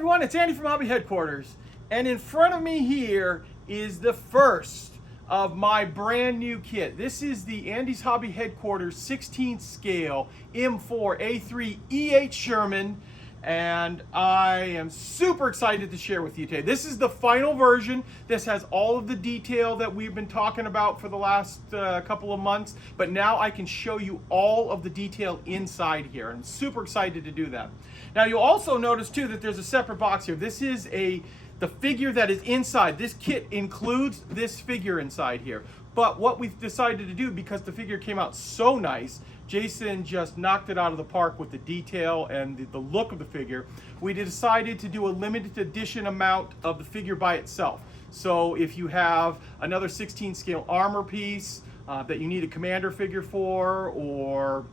everyone, it's Andy from Hobby Headquarters, and in front of me here is the first of my brand new kit. This is the Andy's Hobby Headquarters 16th scale M4A3E8 Sherman, and I am super excited to share with you today. This is the final version. This has all of the detail that we've been talking about for the last couple of months, but now I can show you all of the detail inside here. I'm super excited to do that. Now you'll also notice too that there's a separate box here. This is the figure that is inside. This kit includes this figure inside here. But what we've decided to do, because the figure came out so nice, Jason just knocked it out of the park with the detail and the look of the figure, we decided to do a limited edition amount of the figure by itself. So if you have another 16 scale armor piece that you need a commander figure for, or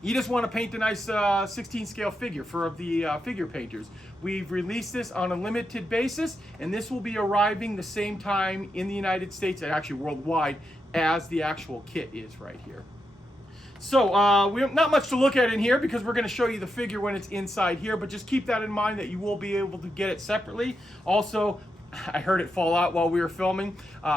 you just want to paint a nice 16 scale figure for the figure painters, we've released this on a limited basis, and this will be arriving the same time in the United States, and actually worldwide, as the actual kit is right here. So we have not much to look at in here because we're going to show you the figure when it's inside here, but just keep that in mind that you will be able to get it separately. Also, I heard it fall out while we were filming.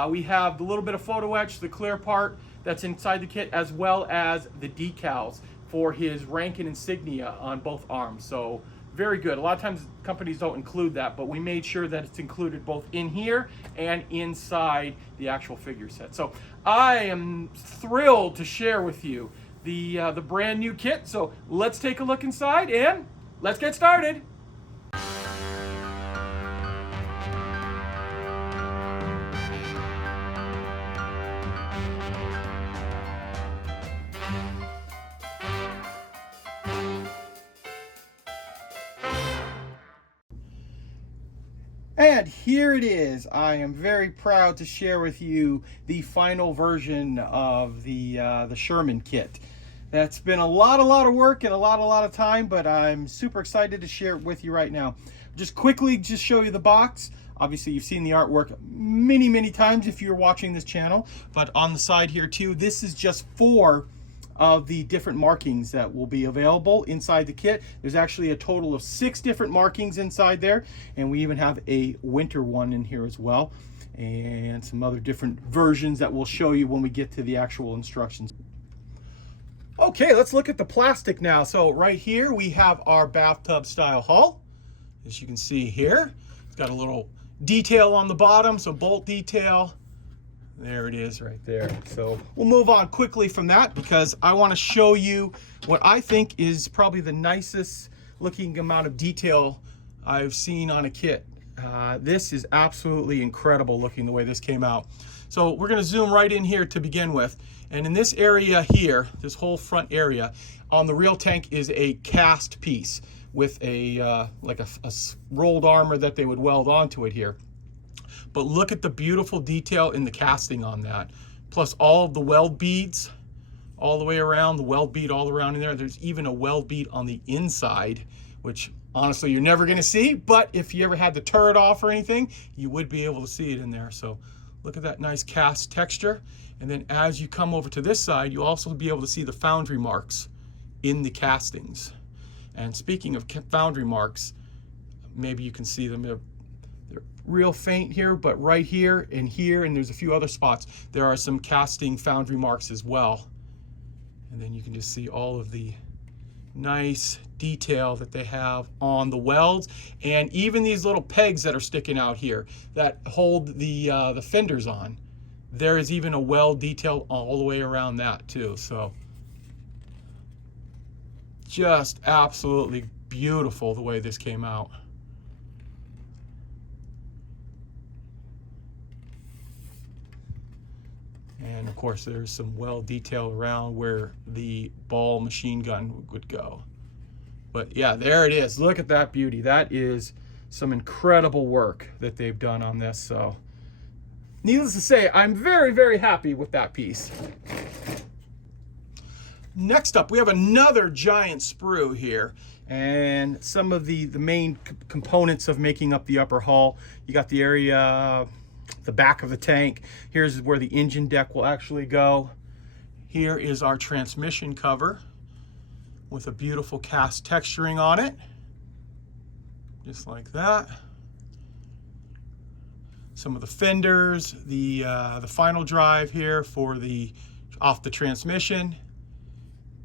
We have the little bit of photo etch, the clear part that's inside the kit, as well as the decals for his rank and insignia on both arms. So very good. A lot of times companies don't include that, but we made sure that it's included both in here and inside the actual figure set. So I am thrilled to share with you the brand new kit. So let's take a look inside and let's get started. And here it is. I am very proud to share with you the final version of the Sherman kit. That's been a lot of work and a lot of time, but I'm super excited to share it with you right now. Just quickly show you the box. Obviously you've seen the artwork many times if you're watching this channel, but on the side here too, this is just 4 of the different markings that will be available inside the kit. There's actually a total of 6 different markings inside there, and we even have a winter one in here as well, and some other different versions that we'll show you when we get to the actual instructions. Okay, let's look at the plastic now. So right here we have our bathtub style hull. As you can see here, it's got a little detail on the bottom, so bolt detail. There it is right there. So we'll move on quickly from that because I want to show you what I think is probably the nicest looking amount of detail I've seen on a kit. This is absolutely incredible looking the way this came out. So we're going to zoom right in here to begin with. And in this area here, this whole front area, on the real tank is a cast piece with a like a rolled armor that they would weld onto it here. But look at the beautiful detail in the casting on that. Plus all of the weld beads all the way around, the weld bead all around in there. There's even a weld bead on the inside, which honestly you're never gonna see, but if you ever had the turret off or anything, you would be able to see it in there. So look at that nice cast texture. And then as you come over to this side, you'll also be able to see the foundry marks in the castings. And speaking of foundry marks, maybe you can see them. They're real faint here, but right here, and there's a few other spots, there are some casting foundry marks as well. And then you can just see all of the nice detail that they have on the welds, and even these little pegs that are sticking out here that hold the fenders on. There is even a weld detail all the way around that too. So just absolutely beautiful the way this came out. And of course there's some weld detail around where the ball machine gun would go. But yeah, there it is. Look at that beauty. That is some incredible work that they've done on this. So needless to say, I'm very happy with that piece. Next up, we have another giant sprue here, and some of the main components of making up the upper hull. You got the area, the back of the tank. Here's where the engine deck will actually go. Here is our transmission cover with a beautiful cast texturing on it. just like that. Some of the fenders, the final drive here for the off the transmission,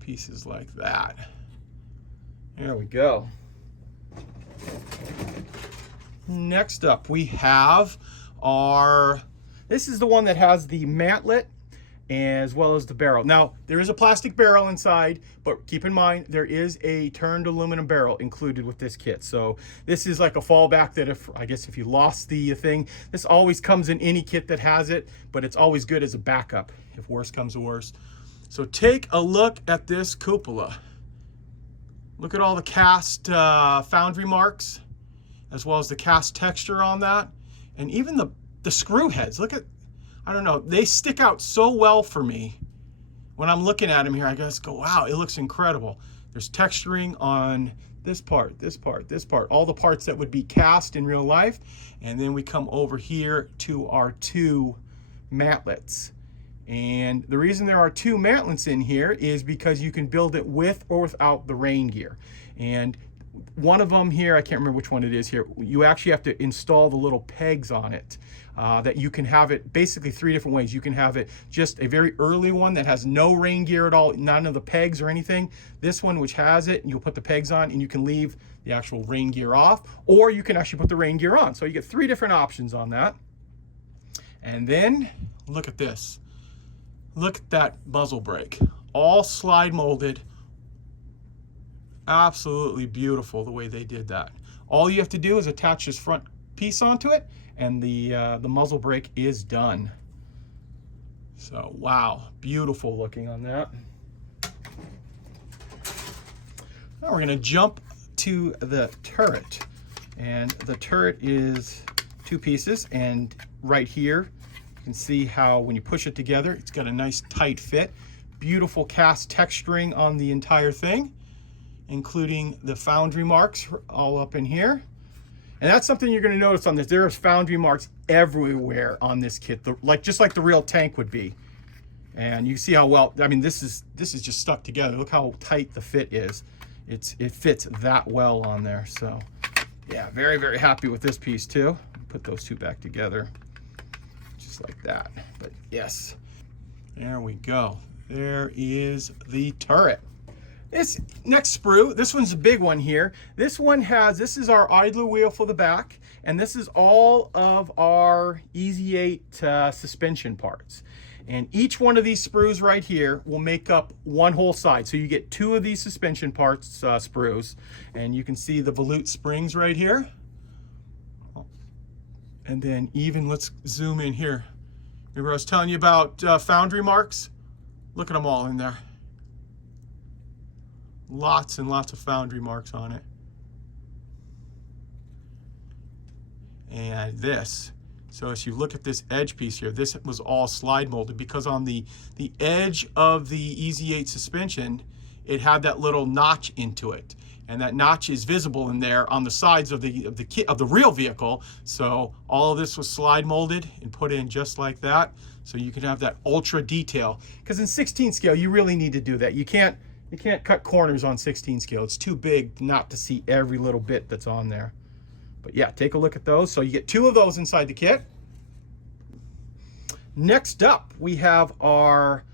pieces like that. There we go. Next up we have our, this is the one that has the mantlet as well as the barrel. Now there is a plastic barrel inside, but keep in mind there is a turned aluminum barrel included with this kit. So this is like a fallback that if you lost the thing, this always comes in any kit that has it, but it's always good as a backup if worse comes to worse. So take a look at this cupola. Look at all the cast foundry marks, as well as the cast texture on that, and even the screw heads. Look at, I don't know, they stick out so well for me. When I'm looking at them here, I just go, wow, it looks incredible. There's texturing on this part, this part, this part, all the parts that would be cast in real life. And then we come over here to our two mantlets. And the reason there are two mantlets in here is because you can build it with or without the rain gear. And one of them here, I can't remember which one it is here, you actually have to install the little pegs on it. That you can have it basically three different ways. You can have it just a very early one that has no rain gear at all, none of the pegs or anything. This one, which has it, you'll put the pegs on and you can leave the actual rain gear off, or you can actually put the rain gear on. So you get three different options on that. And then look at this. Look at that muzzle brake, all slide molded. Absolutely beautiful the way they did that. All you have to do is attach this front piece onto it, and the muzzle brake is done. So wow, beautiful looking on that. Now we're going to jump to the turret, and the turret is two pieces, and right here you can see how when you push it together, it's got a nice tight fit. Beautiful cast texturing on the entire thing, including the foundry marks all up in here. And that's something you're going to notice on this. There's foundry marks everywhere on this kit, just like the real tank would be. And you see how well, I mean, this is just stuck together. Look how tight the fit is. It fits that well on there. So yeah, very, very happy with this piece too. Put those two back together just like that. But yes, there we go. There is the turret. This next sprue, this one's a big one here. This is our idler wheel for the back, and this is all of our Easy 8 suspension parts. And each one of these sprues right here will make up one whole side. So you get two of these suspension parts sprues, and you can see the volute springs right here. And then even, let's zoom in here. Remember I was telling you about foundry marks? Look at them all in there. Lots and lots of foundry marks on it. And this, so as you look at this edge piece here, this was all slide molded because on the edge of the Easy 8 suspension, it had that little notch into it. And that notch is visible in there on the sides of the real vehicle. So all of this was slide molded and put in just like that. So you can have that ultra detail. Because in 16 scale, you really need to do that. You can't cut corners on 16 scale. It's too big not to see every little bit that's on there. But yeah, take a look at those. So you get two of those inside the kit. Next up, we have our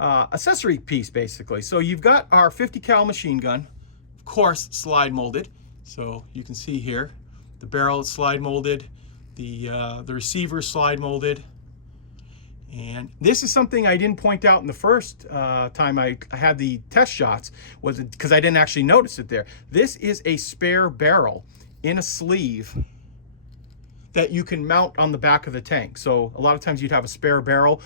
accessory piece, basically. So you've got our 50 cal machine gun, of course, slide molded. So you can see here, the barrel is slide molded, the receiver is slide molded. And this is something I didn't point out in the first time I had the test shots, was because I didn't actually notice it there. This is a spare barrel in a sleeve that you can mount on the back of the tank. So a lot of times you'd have a spare barrel,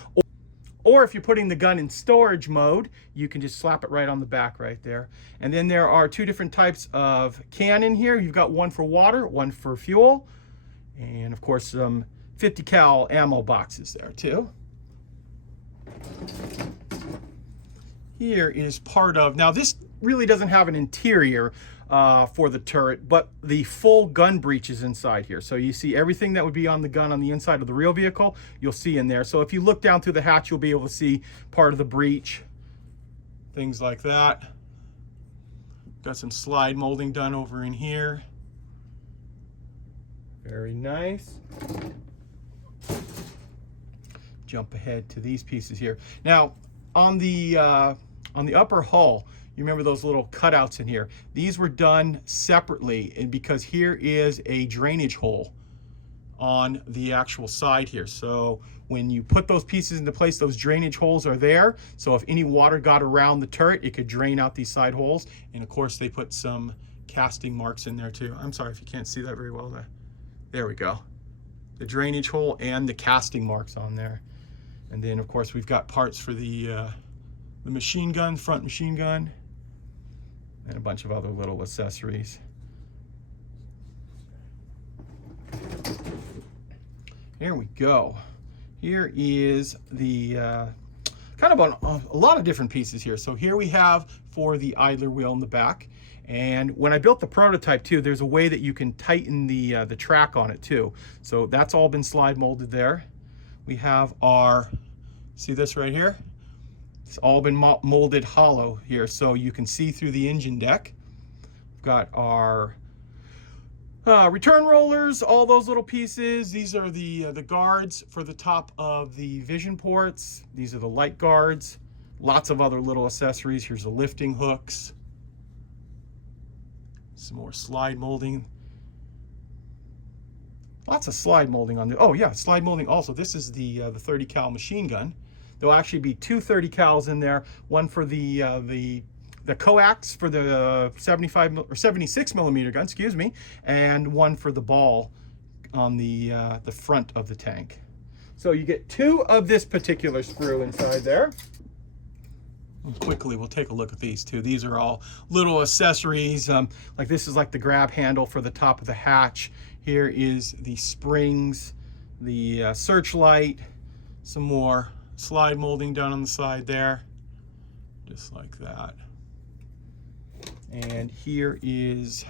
or if you're putting the gun in storage mode, you can just slap it right on the back right there. And then there are two different types of can in here. You've got one for water, one for fuel, and of course some 50 cal ammo boxes there too. Here is part of, now this really doesn't have an interior for the turret, but the full gun breech is inside here. So you see everything that would be on the gun on the inside of the real vehicle, you'll see in there. So if you look down through the hatch, you'll be able to see part of the breech, things like that. Got some slide molding done over in here. Very nice. Jump ahead to these pieces here. Now, on the upper hull, you remember those little cutouts in here? These were done separately, and because here is a drainage hole on the actual side here. So when you put those pieces into place, those drainage holes are there. So if any water got around the turret, it could drain out these side holes. And of course, they put some casting marks in there too. I'm sorry if you can't see that very well. There we go. The drainage hole and the casting marks on there. And then of course, we've got parts for the machine gun, front machine gun, and a bunch of other little accessories. There we go. Here is the kind of a lot of different pieces here. So here we have for the idler wheel in the back. And when I built the prototype too, there's a way that you can tighten the track on it too. So that's all been slide molded there. We have our, see this right here? It's all been molded hollow here, so you can see through the engine deck. We've got our return rollers, all those little pieces. These are the guards for the top of the vision ports. These are the light guards. Lots of other little accessories. Here's the lifting hooks. Some more slide molding. Lots of slide molding on the, oh yeah, slide molding also. This is the 30 cal machine gun. There'll actually be two 30 cals in there, one for the coax for the 75 or 76 millimeter gun, excuse me, and one for the ball on the front of the tank. So you get two of this particular sprue inside there. And quickly, we'll take a look at these two. These are all little accessories. Like this is like the grab handle for the top of the hatch. Here is the springs, the searchlight, some more slide molding down on the side there, just like that. And here is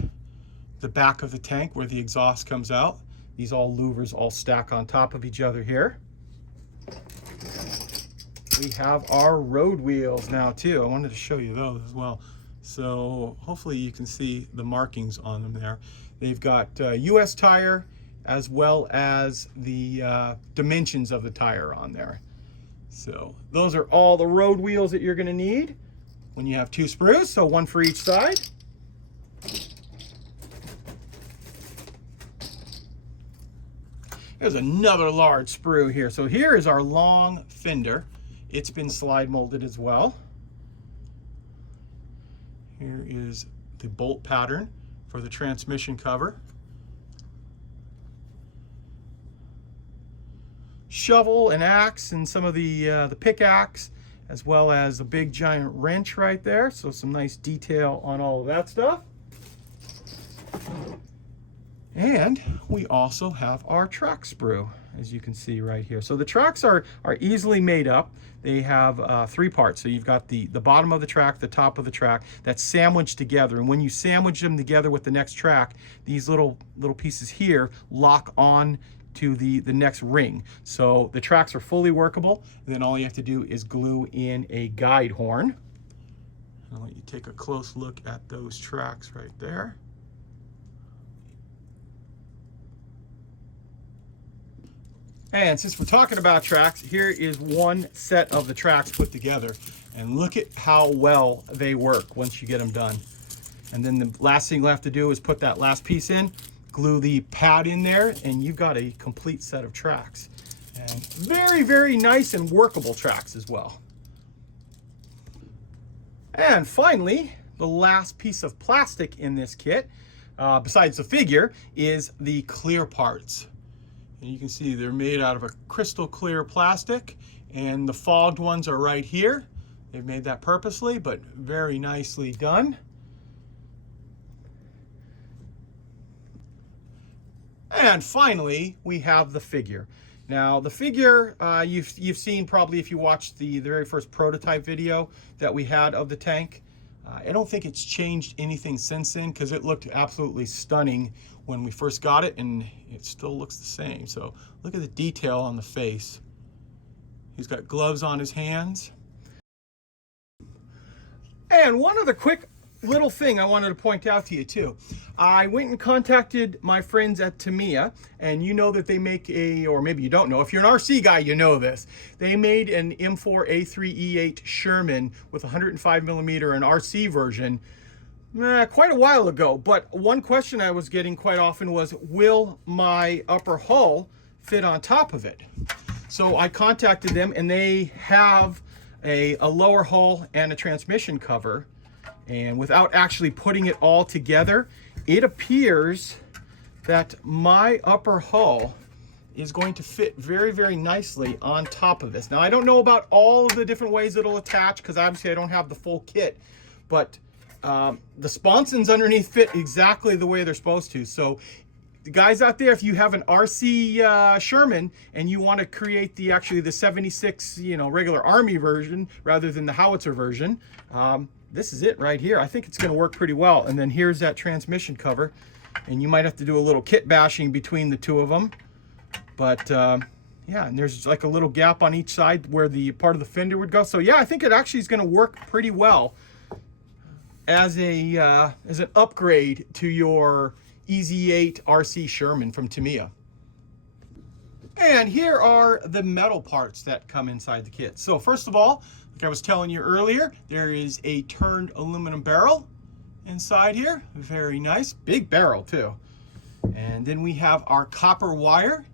the back of the tank where the exhaust comes out. These all louvers all stack on top of each other here. We have our road wheels now too. I wanted to show you those as well. So hopefully you can see the markings on them there. They've got US tire as well as the dimensions of the tire on there. So those are all the road wheels that you're going to need when you have two sprues, so one for each side. There's another large sprue here. So here is our long fender. It's been slide molded as well. Here is the bolt pattern for the transmission cover. Shovel and axe and some of the pickaxe, as well as a big giant wrench right there. So some nice detail on all of that stuff. And we also have our track sprue, as you can see right here. So the tracks are easily made up. They have three parts. So you've got the bottom of the track, the top of the track, that's sandwiched together. And when you sandwich them together with the next track, these little pieces here lock on to the next ring. So the tracks are fully workable. And then all you have to do is glue in a guide horn. I'll let you take a close look at those tracks right there. And since we're talking about tracks, here is one set of the tracks put together. And look at how well they work once you get them done. And then the last thing you'll have to do is put that last piece in, glue the pad in there, and you've got a complete set of tracks. And very, very nice and workable tracks as well. And finally, the last piece of plastic in this kit, besides the figure, is the clear parts. And you can see they're made out of a crystal clear plastic, and the fogged ones are right here. They've made that purposely, but very nicely done. And finally, we have the figure. Now, the figure, you've seen probably if you watched the very first prototype video that we had of the tank. I don't think it's changed anything since then, because it looked absolutely stunning when we first got it, and it still looks the same. So look at the detail on the face. He's got gloves on his hands. And one other quick little thing I wanted to point out to you too. I went and contacted my friends at Tamiya, and you know that they make or maybe you don't know, if you're an RC guy, you know this. They made an M4A3E8 Sherman with 105mm, an RC version, quite a while ago. But one question I was getting quite often was, will my upper hull fit on top of it? So I contacted them, and they have a lower hull and a transmission cover. And without actually putting it all together, it appears that my upper hull is going to fit very, very nicely on top of this. Now, I don't know about all of the different ways it'll attach, because obviously I don't have the full kit, but the sponsons underneath fit exactly the way they're supposed to. So the guys out there, if you have an RC Sherman and you want to create the 76, regular Army version rather than the howitzer version, this is it right here. I think it's going to work pretty well. And then here's that transmission cover, and you might have to do a little kit bashing between the two of them. But yeah, and there's like a little gap on each side where the part of the fender would go. So yeah, I think it actually is going to work pretty well as an upgrade to your EZ8 RC Sherman from Tamiya. And here are the metal parts that come inside the kit. So first of all, like I was telling you earlier, there is a turned aluminum barrel inside here. Very nice, big barrel too. And then we have our copper wire.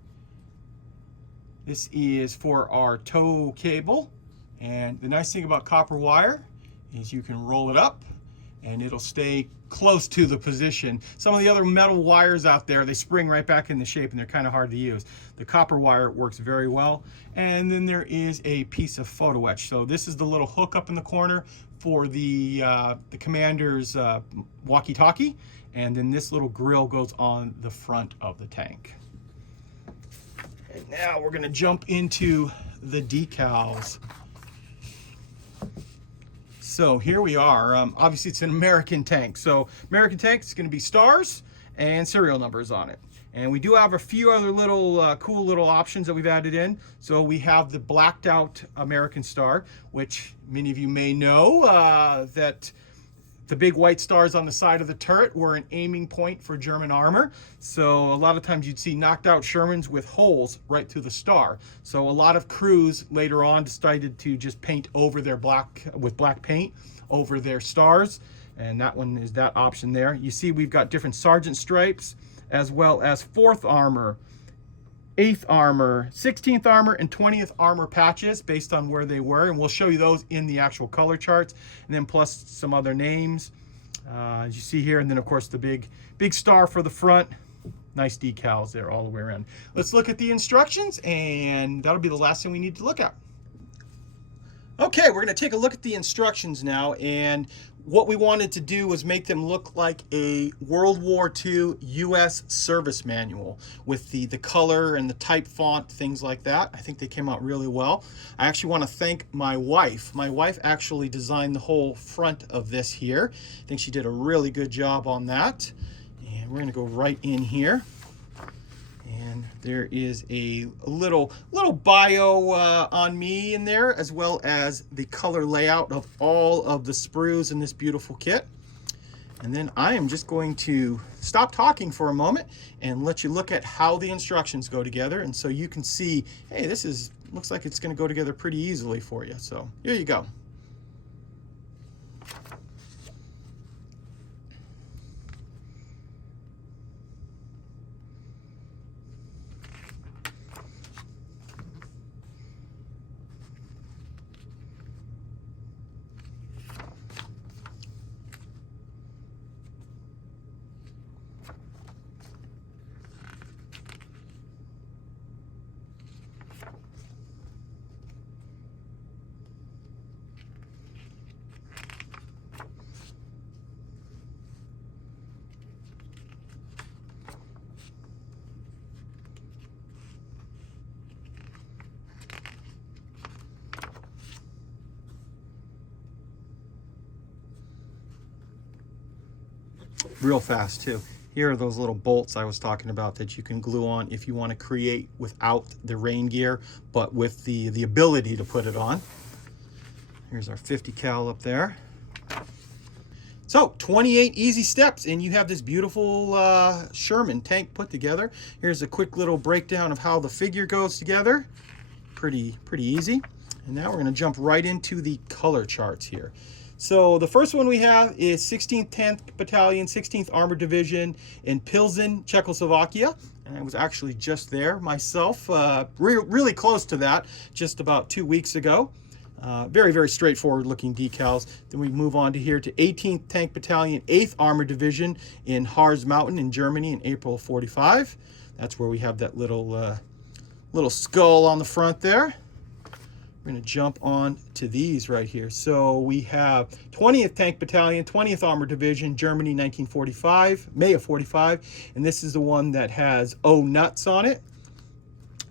This is for our tow cable. And the nice thing about copper wire is you can roll it up and it'll stay close to the position. Some of the other metal wires out there, they spring right back into shape and they're kind of hard to use. The copper wire works very well. And then there is a piece of photo etch. So this is the little hook up in the corner for the commander's walkie-talkie. And then this little grill goes on the front of the tank. And now we're gonna jump into the decals. So here we are. Obviously it's an American tank. So American tank is going to be stars and serial numbers on it. And we do have a few other little cool little options that we've added in. So we have the blacked out American star, which many of you may know that the big white stars on the side of the turret were an aiming point for German armor. So a lot of times you'd see knocked out Shermans with holes right through the star. So a lot of crews later on decided to just paint over their black paint over their stars. And that one is that option there. You see we've got different sergeant stripes as well as 4th armor, 8th armor, 16th armor, and 20th armor patches based on where they were, and we'll show you those in the actual color charts, and then plus some other names as you see here, and then of course the big star for the front. Nice decals there all the way around. Let's look at the instructions, and that'll be the last thing we need to look at. Okay, we're going to take a look at the instructions now, and what we wanted to do was make them look like a World War II U.S. service manual with the color and the type font, things like that. I think they came out really well. I actually want to thank my wife. My wife actually designed the whole front of this here. I think she did a really good job on that. And we're going to go right in here. And there is a little bio on me in there, as well as the color layout of all of the sprues in this beautiful kit. And then I am just going to stop talking for a moment and let you look at how the instructions go together. And so you can see, hey, looks like it's going to go together pretty easily for you. So here you go. Real fast too. Here are those little bolts I was talking about that you can glue on if you want to create without the rain gear, but with the ability to put it on. Here's our 50 cal up there. So 28 easy steps and you have this beautiful Sherman tank put together. Here's a quick little breakdown of how the figure goes together. Pretty easy. And now we're going to jump right into the color charts here. So the first one we have is 16th 10th Battalion, 16th Armored Division in Pilsen, Czechoslovakia. And I was actually just there myself, really close to that, just about 2 weeks ago. Very straightforward looking decals. Then we move on to here to 18th Tank Battalion, 8th Armored Division in Harz Mountain in Germany in April of 45. That's where we have that little skull on the front there. We're going to jump on to these right here. So we have 20th Tank Battalion, 20th Armored Division, Germany, 1945, May of 45. And this is the one that has O nuts on it.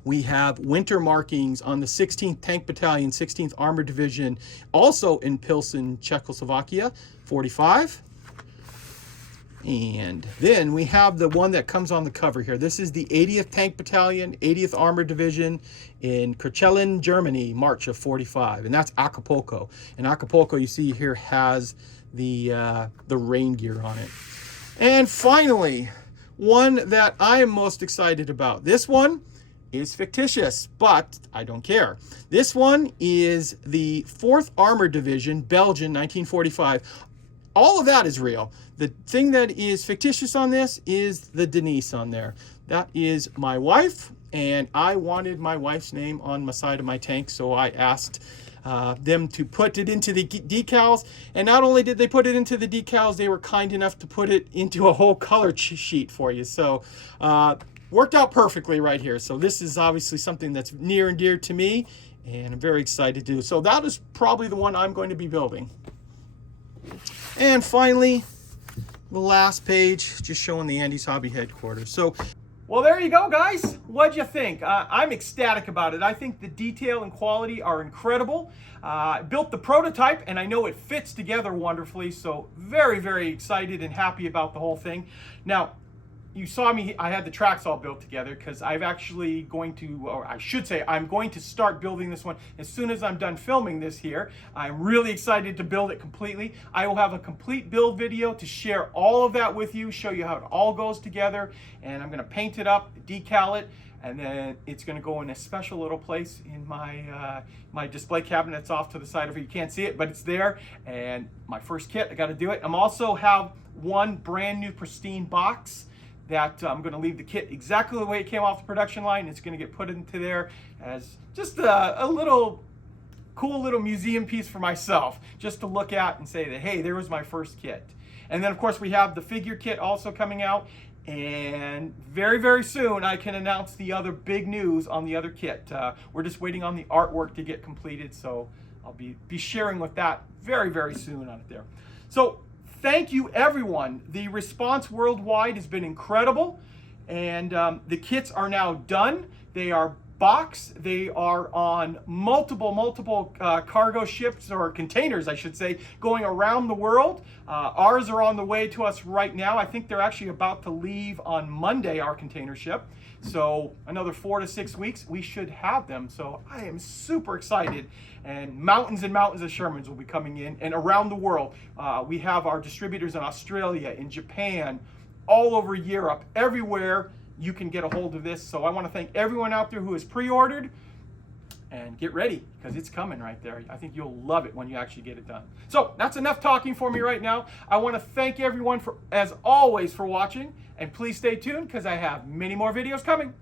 We have winter markings on the 16th Tank Battalion, 16th Armored Division, also in Pilsen, Czechoslovakia, 45. And then we have the one that comes on the cover here. This is the 80th Tank Battalion, 80th Armored Division in Kirchhellen, Germany, March of 45. And that's Acapulco. And Acapulco, you see here, has the rain gear on it. And finally, one that I am most excited about. This one is fictitious, but I don't care. This one is the 4th Armored Division, Belgium, 1945. All of that is real. The thing that is fictitious on this is the Denise on there. That is my wife, and I wanted my wife's name on the side of my tank, so I asked them to put it into the decals. And not only did they put it into the decals, they were kind enough to put it into a whole color sheet for you. So worked out perfectly right here. So this is obviously something that's near and dear to me, and I'm very excited to do. So that is probably the one I'm going to be building. And finally, the last page, just showing the Andy's Hobby headquarters. So, well, there you go, guys. What'd you think? I'm ecstatic about it. I think the detail and quality are incredible. I built the prototype, and I know it fits together wonderfully. So very excited and happy about the whole thing. Now, you saw me, I had the tracks all built together because I'm actually going to, or I should say, I'm going to start building this one as soon as I'm done filming this here. I'm really excited to build it completely. I will have a complete build video to share all of that with you, show you how it all goes together, and I'm going to paint it up, decal it, and then it's going to go in a special little place in my my display cabinet that's off to the side of it. You can't see it, but it's there. And my first kit, I got to do it. I'm also have one brand new pristine box that I'm going to leave the kit exactly the way it came off the production line. It's going to get put into there as just a little cool little museum piece for myself, just to look at and say that, hey, there was my first kit. And then of course we have the figure kit also coming out, and very soon I can announce the other big news on the other kit. We're just waiting on the artwork to get completed, so I'll be sharing with that very soon on it there. So thank you, everyone. The response worldwide has been incredible, and the kits are now done. They are boxed. They are on multiple cargo ships, or containers, I should say, going around the world. Ours are on the way to us right now. I think they're actually about to leave on Monday, our container ship. So another 4 to 6 weeks, we should have them. So I am super excited. And mountains and mountains of Shermans will be coming in, and around the world. We have our distributors in Australia, in Japan, all over Europe, everywhere you can get a hold of this. So I want to thank everyone out there who has pre-ordered, and get ready, because it's coming right there. I think you'll love it when you actually get it done. So that's enough talking for me right now. I want to thank everyone, as always, for watching, and please stay tuned because I have many more videos coming.